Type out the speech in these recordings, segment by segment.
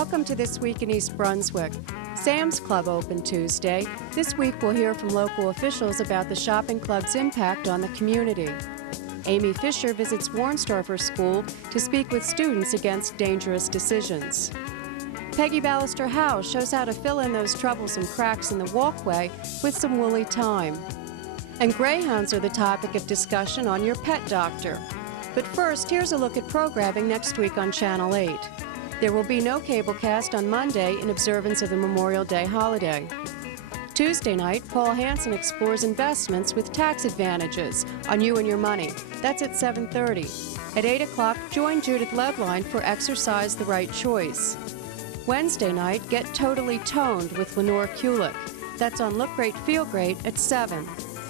Welcome to This Week in East Brunswick. Sam's Club opened Tuesday. This week we'll hear from local officials about the shopping club's impact on the community. Amy Fisher visits Warnsdorfer School to speak with students against dangerous decisions. Peggy Ballister Howe shows how to fill in those troublesome cracks in the walkway with some woolly thyme. And greyhounds are the topic of discussion on Your Pet Doctor. But first, here's a look at programming next week on Channel 8. There will be no cablecast on Monday in observance of the Memorial Day holiday. Tuesday night, Paul Hansen explores investments with tax advantages on You and Your Money. That's at 7:30. At 8 o'clock, join Judith Lebline for Exercise the Right Choice. Wednesday night, Get Totally Toned with Lenore Kulik. That's on Look Great, Feel Great at 7.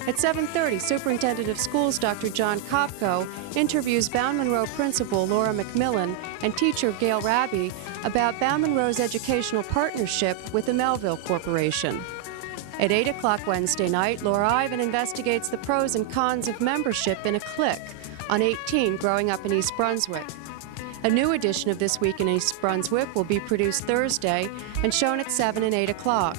At 7:30, Superintendent of Schools Dr. John Kopko interviews Bound Monroe Principal Laura McMillan and teacher Gail Raby about Bound Monroe's educational partnership with the Melville Corporation. At 8 o'clock Wednesday night, Laura Ivan investigates the pros and cons of membership in a clique on 18 Growing Up in East Brunswick. A new edition of This Week in East Brunswick will be produced Thursday and shown at 7 and 8 o'clock.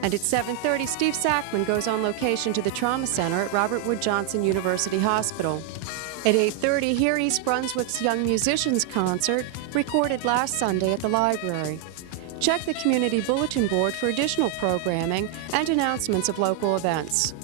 And at 7:30, Steve Sackman goes on location to the Trauma Center at Robert Wood Johnson University Hospital. At 8:30, hear East Brunswick's Young Musicians Concert, recorded last Sunday at the library. Check the Community Bulletin Board for additional programming and announcements of local events.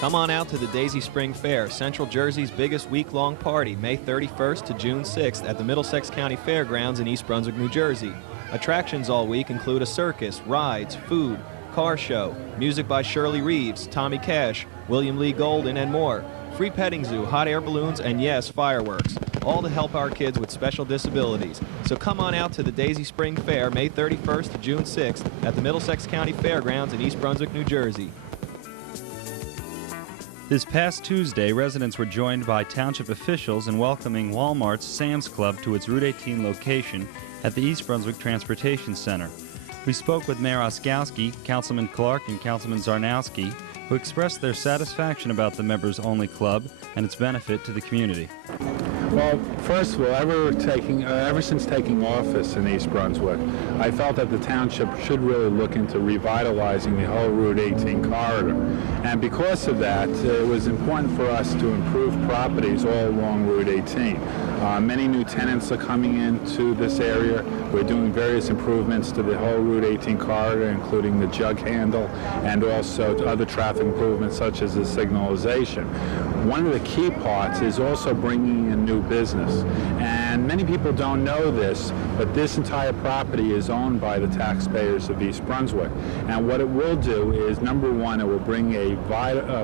Come on out to the Daisy Spring Fair, Central Jersey's biggest week-long party, May 31st to June 6th at the Middlesex County Fairgrounds in East Brunswick, New Jersey. Attractions all week include a circus, rides, food, car show, music by Shirley Reeves, Tommy Cash, William Lee Golden, and more. Free petting zoo, hot air balloons, and yes, fireworks. All to help our kids with special disabilities. So come on out to the Daisy Spring Fair, May 31st to June 6th at the Middlesex County Fairgrounds in East Brunswick, New Jersey. This past Tuesday, residents were joined by township officials in welcoming Walmart's Sam's Club to its Route 18 location at the East Brunswick Transportation Center. We spoke with Mayor Oskowski, Councilman Clark, and Councilman Zarnowski, who expressed their satisfaction about the members-only club and its benefit to the community. Well, first of all, ever since taking office in East Brunswick, I felt that the township should really look into revitalizing the whole Route 18 corridor. And because of that, it was important for us to improve properties all along Route 18. Many new tenants are coming into this area. We're doing various improvements to the whole Route 18 corridor, including the jug handle and also other traffic improvements such as the signalization. One of the key parts is also bringing in new business. And many people don't know this, but this entire property is owned by the taxpayers of East Brunswick. And what it will do is, number one, it will bring a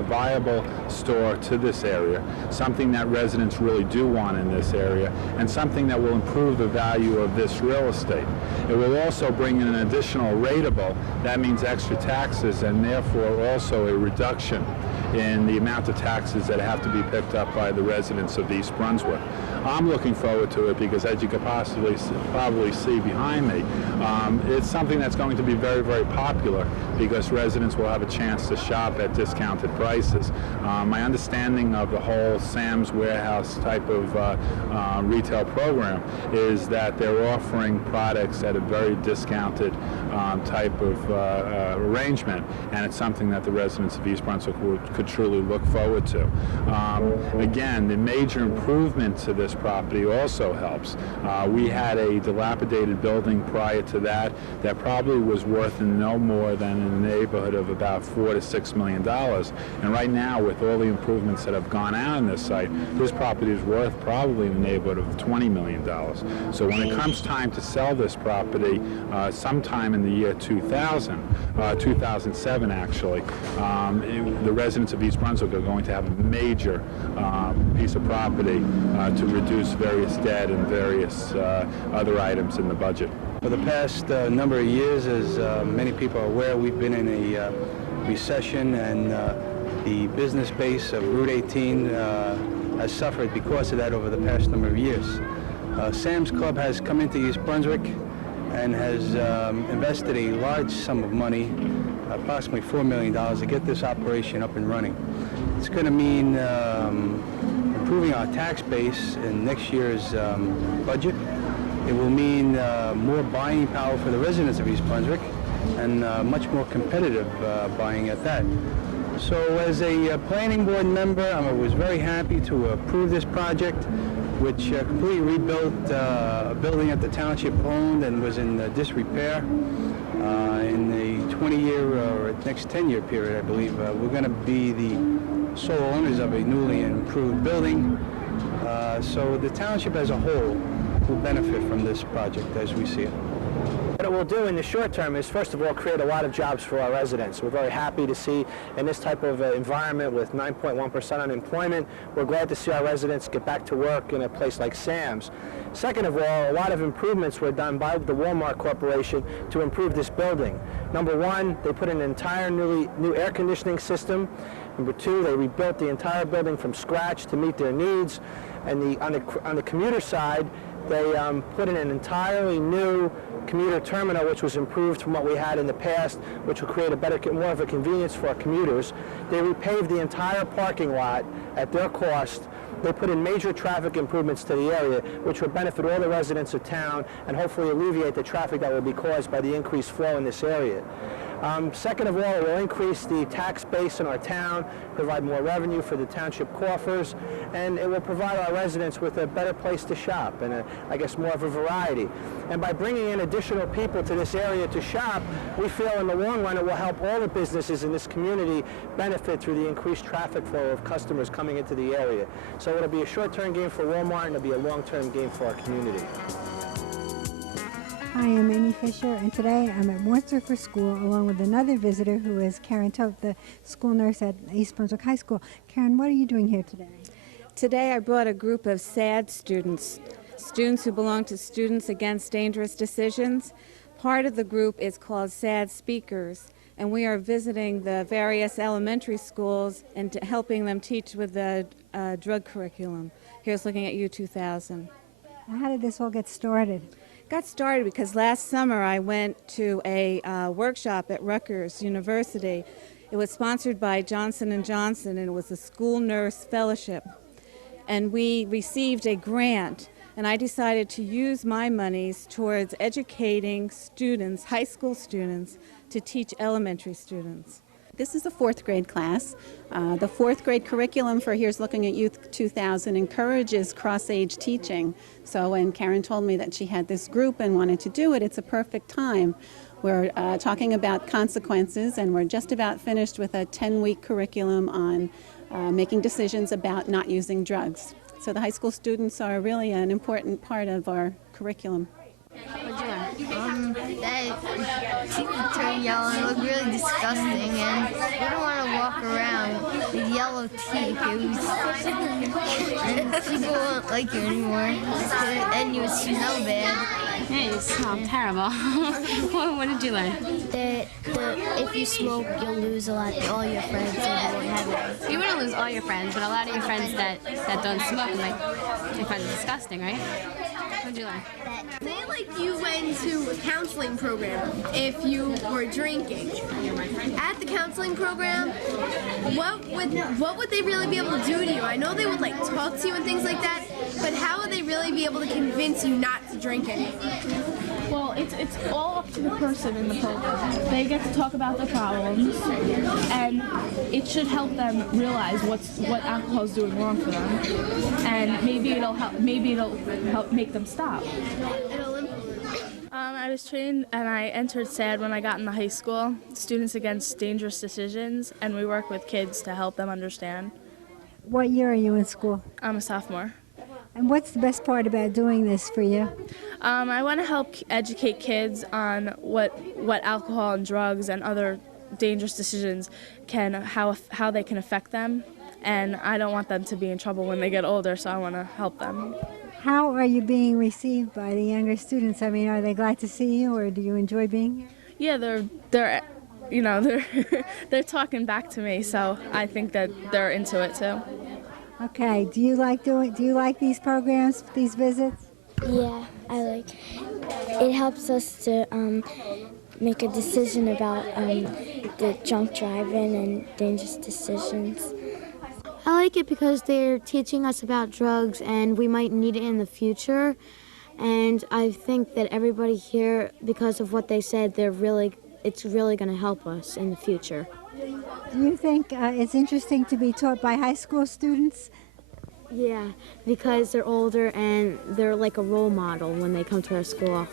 viable store to this area, something that residents really do want in this area, and something that will improve the value of this real estate. It will also bring in an additional rateable. That means extra taxes and therefore also a reduction in the amount of taxes that have to be picked up by the residents of East Brunswick. I'm looking forward to it because, as you could probably see behind me, it's something that's going to be very, very popular because residents will have a chance to shop at discounted prices. My understanding of the whole Sam's Warehouse type of retail program is that they're offering products at a very discounted type of arrangement, and it's something that the residents of East Brunswick could truly look forward to. Again, the major improvement to this property also helps. We had a dilapidated building prior to that probably was worth no more than in the neighborhood of about $4 to $6 million. And right now, with all the improvements that have gone out on this site, this property is worth probably in the neighborhood of $20 million. So when it comes time to sell this property, sometime in the year 2007 actually, the residents of East Brunswick are going to have a major piece of property to reduce various debt and various other items in the budget. For the past number of years, as many people are aware, we've been in a recession, and the business base of Route 18 has suffered because of that over the past number of years. Sam's Club has come into East Brunswick and has invested a large sum of money, approximately $4 million, to get this operation up and running. It's going to mean improving our tax base in next year's budget. It will mean more buying power for the residents of East Brunswick and much more competitive buying at that. So as a planning board member, I was very happy to approve this project, which completely rebuilt a building that the township owned and was in disrepair. In the 20-year or next 10-year period, I believe, we're going to be the sole owners of a newly improved building. So the township as a whole will benefit from this project as we see it. What it will do in the short term is, first of all, create a lot of jobs for our residents. We're very happy to see in this type of environment with 9.1% unemployment, we're glad to see our residents get back to work in a place like Sam's. Second of all, a lot of improvements were done by the Walmart Corporation to improve this building. Number one, they put in an entire new air conditioning system. Number two, they rebuilt the entire building from scratch to meet their needs. And on the commuter side, they put in an entirely new commuter terminal, which was improved from what we had in the past, which will create more of a convenience for our commuters. They repaved the entire parking lot at their cost. They put in major traffic improvements to the area, which will benefit all the residents of town and hopefully alleviate the traffic that will be caused by the increased flow in this area. Second of all, it will increase the tax base in our town, provide more revenue for the township coffers, and it will provide our residents with a better place to shop and, I guess, more of a variety. And by bringing in additional people to this area to shop, we feel in the long run it will help all the businesses in this community benefit through the increased traffic flow of customers coming into the area. So it'll be a short-term gain for Walmart and it'll be a long-term gain for our community. Hi, I'm Amy Fisher, and today I'm at Warnsdorfer School along with another visitor who is Karen Toth, the school nurse at East Brunswick High School. Karen, what are you doing here today? Today I brought a group of S.A.D. students who belong to Students Against Dangerous Decisions. Part of the group is called S.A.D. Speakers, and we are visiting the various elementary schools and helping them teach with the drug curriculum. Here's looking at U2000. How did this all get started? Got started because last summer I went to a workshop at Rutgers University. It was sponsored by Johnson & Johnson, and it was a school nurse fellowship. And we received a grant, and I decided to use my monies towards educating students, high school students, to teach elementary students. This is a fourth grade class. The fourth grade curriculum for Here's Looking at Youth 2000 encourages cross-age teaching. So when Karen told me that she had this group and wanted to do it, it's a perfect time. We're talking about consequences, and we're just about finished with a 10-week curriculum on making decisions about not using drugs. So the high school students are really an important part of our curriculum. That teeth turned yellow and looked really disgusting, and we don't want to walk around with yellow teeth. People won't like you anymore, and you would smell bad. Yeah, you smell terrible. What did you learn? That if you smoke, you'll lose all your friends, and you won't have any. You wouldn't lose all your friends, but a lot of your friends that don't smoke, they find it disgusting, right? What did you learn? Say like you went to a counseling program if you were drinking. At the counseling program, what would they really be able to do to you? I know they would like talk to you and things like that, but how would they really be able to convince you not to drink anymore? Well, it's all up to the person in the program. They get to talk about their problems, and it should help them realize what alcohol is doing wrong for them, and maybe it'll help make them stop. I was trained and I entered S.A.D. when I got into high school, Students Against Dangerous Decisions, and we work with kids to help them understand. What year are you in school? I'm a sophomore. And what's the best part about doing this for you? I want to help educate kids on what alcohol and drugs and other dangerous decisions how they can affect them, and I don't want them to be in trouble when they get older, so I want to help them. How are you being received by the younger students? I mean, are they glad to see you, or do you enjoy being here? Yeah, they're they're talking back to me, so I think that they're into it too. Okay. Do you like these programs, these visits? Yeah, I like. It helps us to make a decision about the drunk driving and dangerous decisions. I like it because they're teaching us about drugs and we might need it in the future, And I think that everybody here, because of what they said, it's really going to help us in the future. Do you think it's interesting to be taught by high school students? Yeah, because they're older and they're like a role model when they come to our school.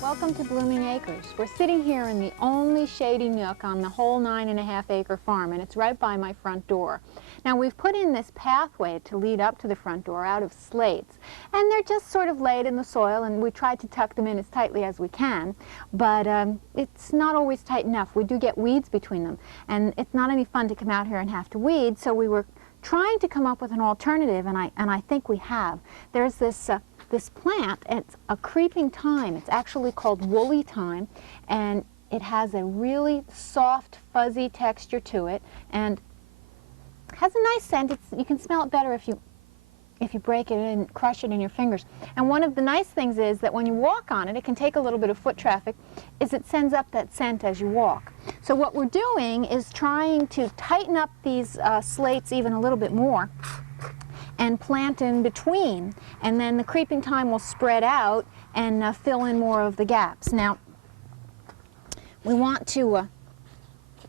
Welcome to Blooming Acres. We're sitting here in the only shady nook on the whole 9.5-acre farm, and it's right by my front door. Now, we've put in this pathway to lead up to the front door out of slates, and they're just sort of laid in the soil, and we tried to tuck them in as tightly as we can, but it's not always tight enough. We do get weeds between them, and it's not any fun to come out here and have to weed, so we were trying to come up with an alternative, and I think we have. There's this plant, it's a creeping thyme. It's actually called woolly thyme, and it has a really soft, fuzzy texture to it, and has a nice scent. You can smell it better if you break it and crush it in your fingers. And one of the nice things is that when you walk on it, it can take a little bit of foot traffic, is it sends up that scent as you walk. So what we're doing is trying to tighten up these slates even a little bit more and plant in between, and then the creeping thyme will spread out and fill in more of the gaps. Now, we want to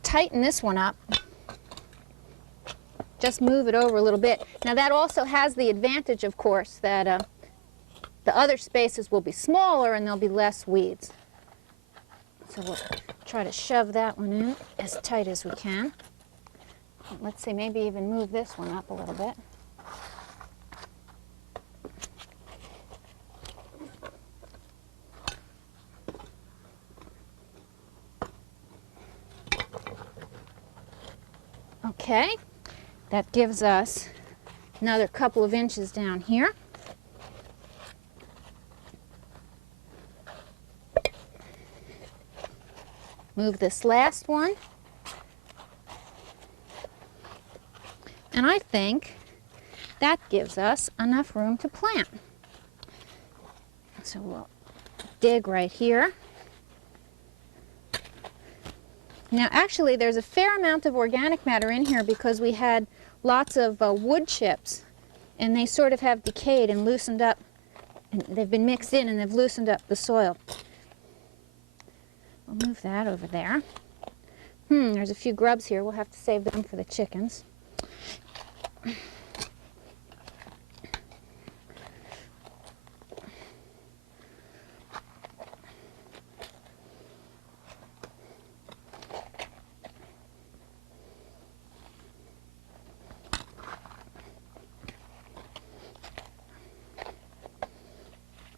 tighten this one up. Just move it over a little bit. Now that also has the advantage, of course, that the other spaces will be smaller and there'll be less weeds. So we'll try to shove that one in as tight as we can. Let's see, maybe even move this one up a little bit. Okay, that gives us another couple of inches down here. Move this last one. And I think that gives us enough room to plant. So we'll dig right here. Now actually there's a fair amount of organic matter in here because we had lots of wood chips, and they sort of have decayed and loosened up, and they've been mixed in and they've loosened up the soil. We'll move that over there. There's a few grubs here. We'll have to save them for the chickens.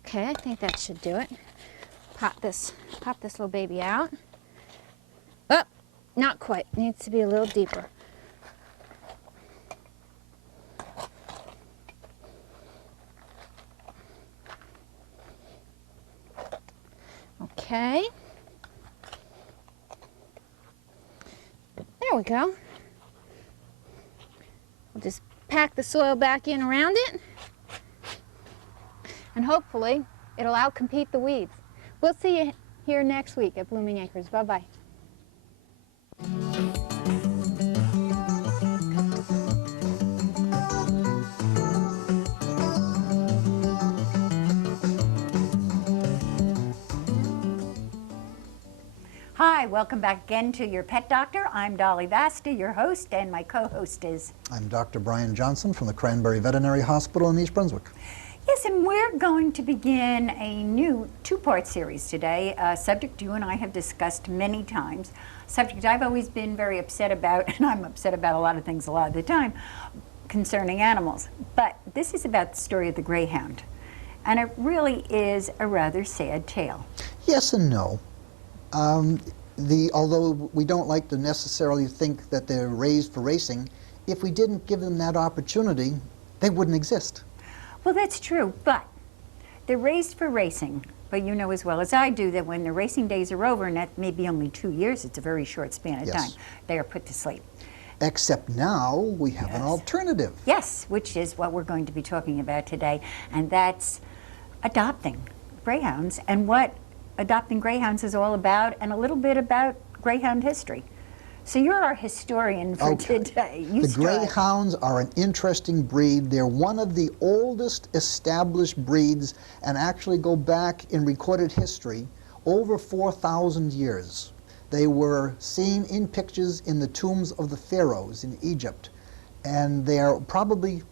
Okay, I think that should do it. Pop this little baby out. Oh, not quite. Needs to be a little deeper. Okay. There we go. We'll just pack the soil back in around it, and hopefully it'll outcompete the weeds. We'll see you here next week at Blooming Acres. Bye-bye. Hi, welcome back again to Your Pet Doctor. I'm Dolly Vasta, your host, and my co-host is... I'm Dr. Brian Johnson from the Cranberry Veterinary Hospital in East Brunswick. Yes, and we're going to begin a new two-part series today, a subject you and I have discussed many times, a subject I've always been very upset about, and I'm upset about a lot of things a lot of the time, concerning animals. But this is about the story of the Greyhound, and it really is a rather sad tale. Yes and no. Although we don't like to necessarily think that they're raised for racing, if we didn't give them that opportunity, they wouldn't exist. Well, that's true, but they're raised for racing. But you know as well as I do that when the racing days are over, and that may be only 2 years, it's a very short span of time, they are put to sleep. Except now we have an alternative. Yes, which is what we're going to be talking about today, and that's adopting greyhounds and what adopting greyhounds is all about, and a little bit about greyhound history. So you're our historian for today. You The start. Greyhounds are an interesting breed. They're one of the oldest established breeds and actually go back in recorded history over 4,000 years. They were seen in pictures in the tombs of the pharaohs in Egypt, and they are probably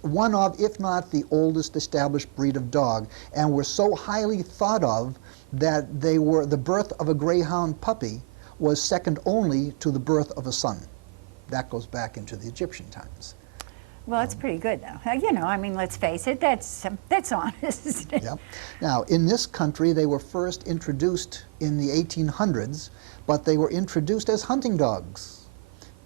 one of, if not the oldest established breed of dog, and were so highly thought of that they were, the birth of a Greyhound puppy was second only to the birth of a son. That goes back into the Egyptian times. Well, it's pretty good, though. You know, I mean, let's face it, that's honest, isn't it? Yep. Now, in this country, they were first introduced in the 1800s, but they were introduced as hunting dogs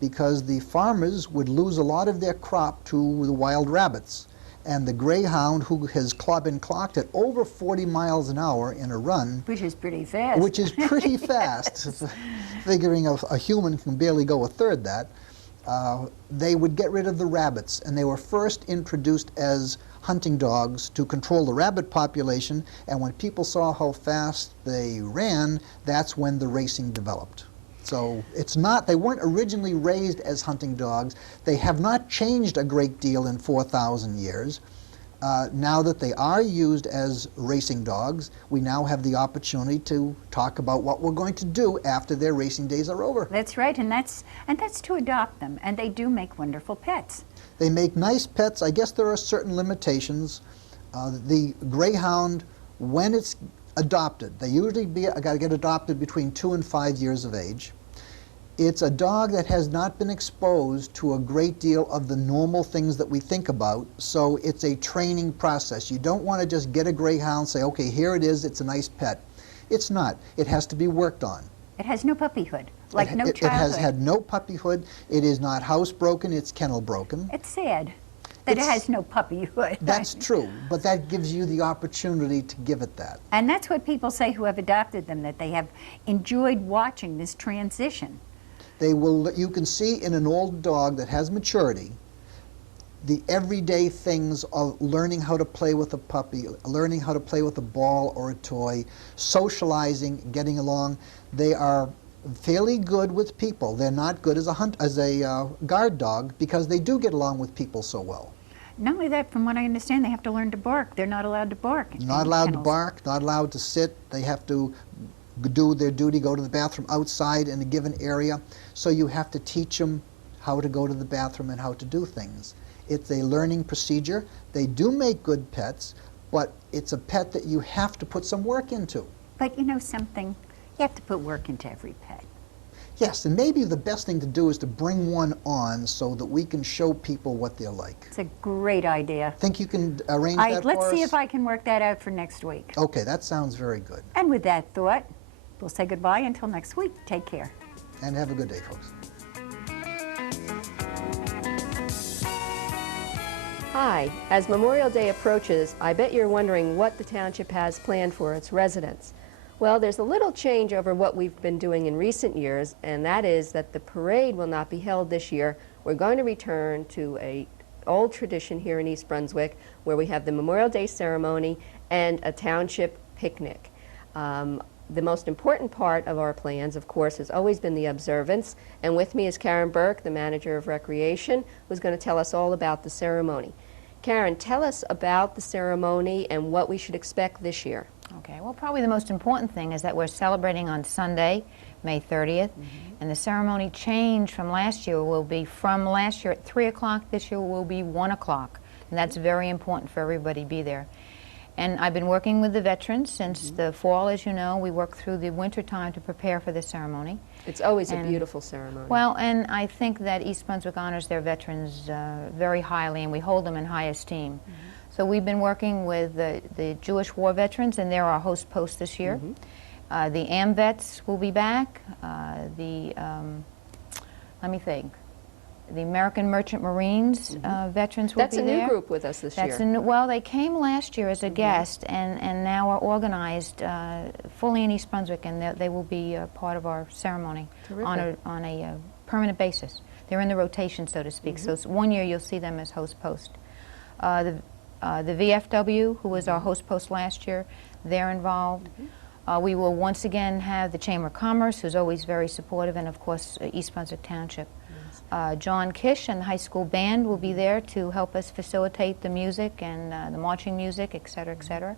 because the farmers would lose a lot of their crop to the wild rabbits. And the Greyhound, who has been clocked at over 40 miles an hour in a run. Which is pretty fast. Which is pretty fast. Figuring a human can barely go a third that. They would get rid of the rabbits, and they were first introduced as hunting dogs to control the rabbit population, and when people saw how fast they ran, that's when the racing developed. So it's not, they weren't originally raised as hunting dogs. They have not changed a great deal in 4,000 years. Now that they are used as racing dogs, we now have the opportunity to talk about what we're going to do after their racing days are over. That's right, and that's to adopt them, and they do make wonderful pets. They make nice pets. I guess there are certain limitations. The Greyhound, when it's adopted, they usually got to get adopted between 2 and 5 years of age. It's a dog that has not been exposed to a great deal of the normal things that we think about, so it's a training process. You don't want to just get a Greyhound, say, okay, here it is, it's a nice pet. It's not. It has to be worked on. It has no puppyhood, like no childhood. It has had no puppyhood. It is not housebroken, it's kennel broken. It's sad that it has no puppyhood. That's true, but that gives you the opportunity to give it that. And that's what people say who have adopted them, that they have enjoyed watching this transition. They will, you can see in an old dog that has maturity, the everyday things of learning how to play with a puppy, learning how to play with a ball or a toy, socializing, getting along. They are fairly good with people. They're not good as a guard dog because they do get along with people so well. Not only that, from what I understand, they have to learn to bark. They're not allowed to bark. Not allowed to bark, not allowed to sit. They have to do their duty, go to the bathroom outside in a given area. So you have to teach them how to go to the bathroom and how to do things. It's a learning procedure. They do make good pets, but it's a pet that you have to put some work into. But you know something? You have to put work into every pet. Yes, and maybe the best thing to do is to bring one on so that we can show people what they're like. It's a great idea. Think you can arrange that for us? Let's see if I can work that out for next week. Okay, that sounds very good. And with that thought, we'll say goodbye until next week. Take care. And have a good day, folks. Hi. As Memorial Day approaches, I bet you're wondering what the township has planned for its residents. Well, there's a little change over what we've been doing in recent years, and that is that the parade will not be held this year. We're going to return to an old tradition here in East Brunswick where we have the Memorial Day ceremony and a township picnic. The most important part of our plans, of course, has always been the observance, and with me is Karen Burke, the manager of recreation, who's going to tell us all about the ceremony. Karen, tell us about the ceremony and what we should expect this year. Okay, well, probably the most important thing is that we're celebrating on Sunday, May 30th, and the ceremony change from last year will be from last year at 3 o'clock, this year will be 1 o'clock, and that's very important for everybody to be there. And I've been working with the veterans since the fall, as you know. We work through the winter time to prepare for the ceremony. It's always a beautiful ceremony. Well, and I think that East Brunswick honors their veterans very highly, and we hold them in high esteem. So we've been working with the Jewish war veterans, and they're our host post this year. The AMVETS will be back. Let me think. The American Merchant Marines veterans will be there. That's a new group with us this year. Well, they came last year as a guest and now are organized fully in East Brunswick, and they will be a part of our ceremony on a permanent basis. They're in the rotation, so to speak. So it's 1 year you'll see them as host post. The VFW, who was our host post last year, they're involved. We will once again have the Chamber of Commerce, who's always very supportive, and of course East Brunswick Township. John Kish and the high school band will be there to help us facilitate the music and the marching music, et cetera, et cetera.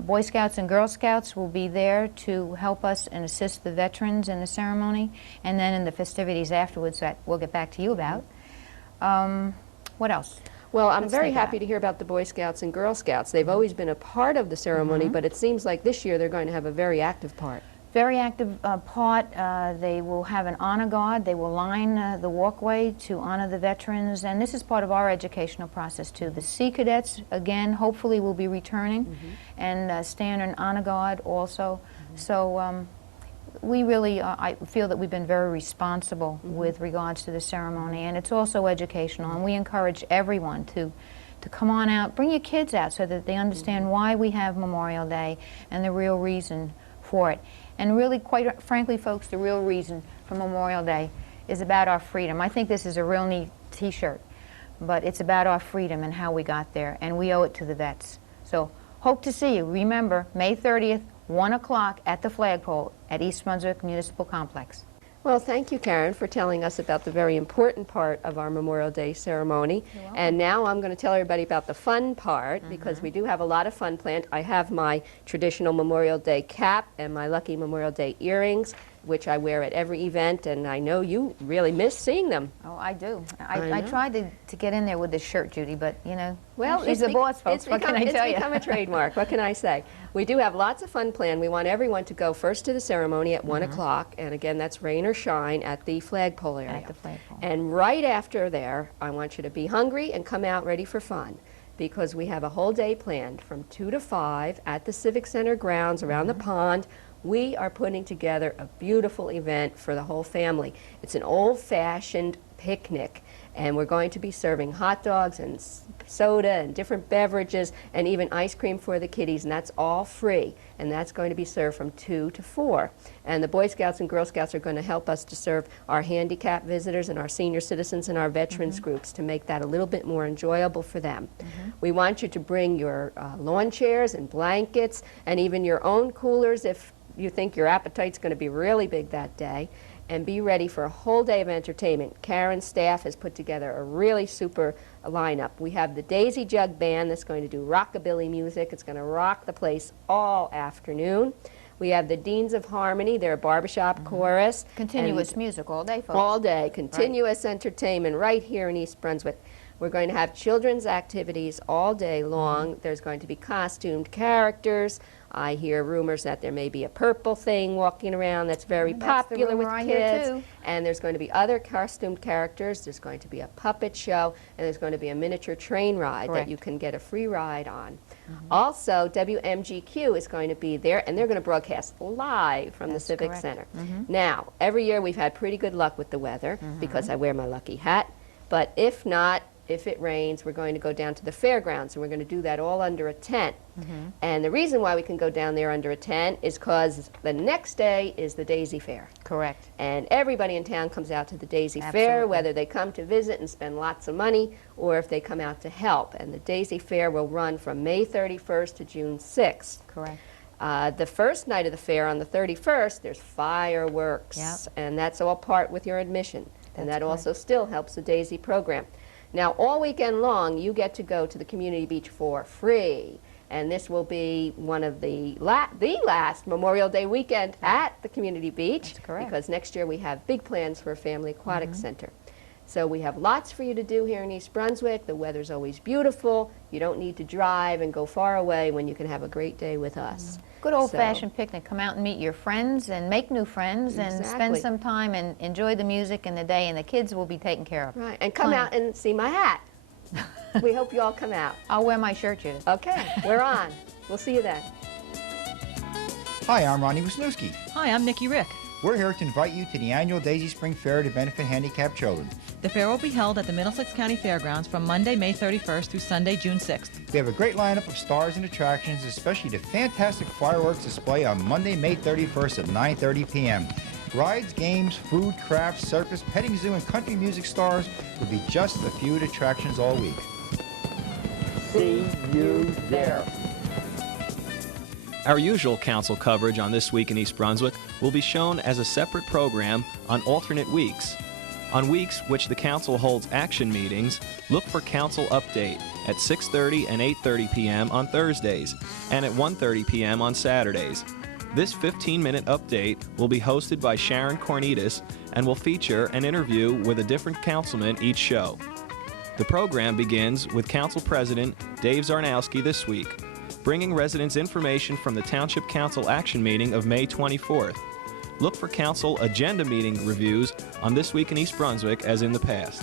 Boy Scouts and Girl Scouts will be there to help us and assist the veterans in the ceremony, and then in the festivities afterwards that we'll get back to you about. What else? Well, I'm very happy to hear about the Boy Scouts and Girl Scouts. They've always been a part of the ceremony, but it seems like this year they're going to have a very active part. Very active part. They will have an honor guard. They will line the walkway to honor the veterans, and this is part of our educational process too. The Sea Cadets, again, hopefully will be returning and stand in honor guard also. So we really, I feel that we've been very responsible with regards to the ceremony, and it's also educational, and we encourage everyone to come on out, bring your kids out so that they understand why we have Memorial Day and the real reason for it. And really, quite frankly, folks, the real reason for Memorial Day is about our freedom. I think this is a real neat t-shirt, but it's about our freedom and how we got there, and we owe it to the vets. So hope to see you. Remember, May 30th, 1 o'clock at the flagpole at East Brunswick Municipal Complex. Well, thank you, Karen, for telling us about the very important part of our Memorial Day ceremony. And now I'm going to tell everybody about the fun part, because we do have a lot of fun planned. I have my traditional Memorial Day cap and my lucky Memorial Day earrings, which I wear at every event, and I know you really miss seeing them. Oh, I do. I tried to get in there with this shirt, Judy, but, you know, well, she's the boss, folks. What can I tell you? It's become a trademark. What can I say? We do have lots of fun planned. We want everyone to go first to the ceremony at 1 o'clock, and again, that's rain or shine at the flagpole area. At the flagpole. And right after there, I want you to be hungry and come out ready for fun, because we have a whole day planned from 2 to 5 at the Civic Center grounds around the pond. We are putting together a beautiful event for the whole family. It's an old-fashioned picnic, and we're going to be serving hot dogs and soda and different beverages and even ice cream for the kiddies, and that's all free. And that's going to be served from 2 to 4. And the Boy Scouts and Girl Scouts are going to help us to serve our handicapped visitors and our senior citizens and our veterans groups to make that a little bit more enjoyable for them. We want you to bring your lawn chairs and blankets and even your own coolers if you think your appetite's going to be really big that day, and be ready for a whole day of entertainment. Karen's staff has put together a really super lineup. We have the Daisy Jug Band that's going to do rockabilly music. It's going to rock the place all afternoon. We have the Deans of Harmony, their barbershop chorus. Continuous music all day, folks. All day. Continuous entertainment right here in East Brunswick. We're going to have children's activities all day long. There's going to be costumed characters. I hear rumors that there may be a purple thing walking around that's very popular with kids. And there's going to be other costumed characters. There's going to be a puppet show, and there's going to be a miniature train ride that you can get a free ride on. Also, WMGQ is going to be there, and they're going to broadcast live from the Civic Center. Now, every year we've had pretty good luck with the weather because I wear my lucky hat. But if not, if it rains, we're going to go down to the fairgrounds, and we're going to do that all under a tent. And the reason why we can go down there under a tent is because the next day is the Daisy Fair. Correct. And everybody in town comes out to the Daisy Fair, whether they come to visit and spend lots of money or if they come out to help. And the Daisy Fair will run from May 31st to June 6th. Correct. The first night of the fair, on the 31st, there's fireworks, and that's all part with your admission. And that also still helps the Daisy program. Now, all weekend long, you get to go to the community beach for free. And this will be one of the last Memorial Day weekend at the community beach. That's correct. Because next year we have big plans for a family aquatic center. So we have lots for you to do here in East Brunswick. The weather's always beautiful. You don't need to drive and go far away when you can have a great day with us. Good old-fashioned picnic. Come out and meet your friends and make new friends and spend some time and enjoy the music and the day, and the kids will be taken care of. Right, and come out and see my hat. We hope you all come out. I'll wear my shirt, Judith. Okay, we're on. We'll see you then. Hi, I'm Ronnie Wisniewski. Hi, I'm Nikki Rick. We're here to invite you to the annual Daisy Spring Fair to benefit handicapped children. The fair will be held at the Middlesex County Fairgrounds from Monday, May 31st through Sunday, June 6th. We have a great lineup of stars and attractions, especially the fantastic fireworks display on Monday, May 31st at 9:30 p.m. Rides, games, food, crafts, circus, petting zoo, and country music stars will be just a few attractions all week. See you there. Our usual council coverage on This Week in East Brunswick will be shown as a separate program on alternate weeks. On weeks which the council holds action meetings, look for Council Update at 6:30 and 8:30 p.m. on Thursdays and at 1:30 p.m. on Saturdays. This 15-minute update will be hosted by Sharon Cornitas and will feature an interview with a different councilman each show. The program begins with Council President Dave Zarnowski this week, bringing residents information from the Township Council action meeting of May 24th. Look for council agenda meeting reviews on This Week in East Brunswick as in the past.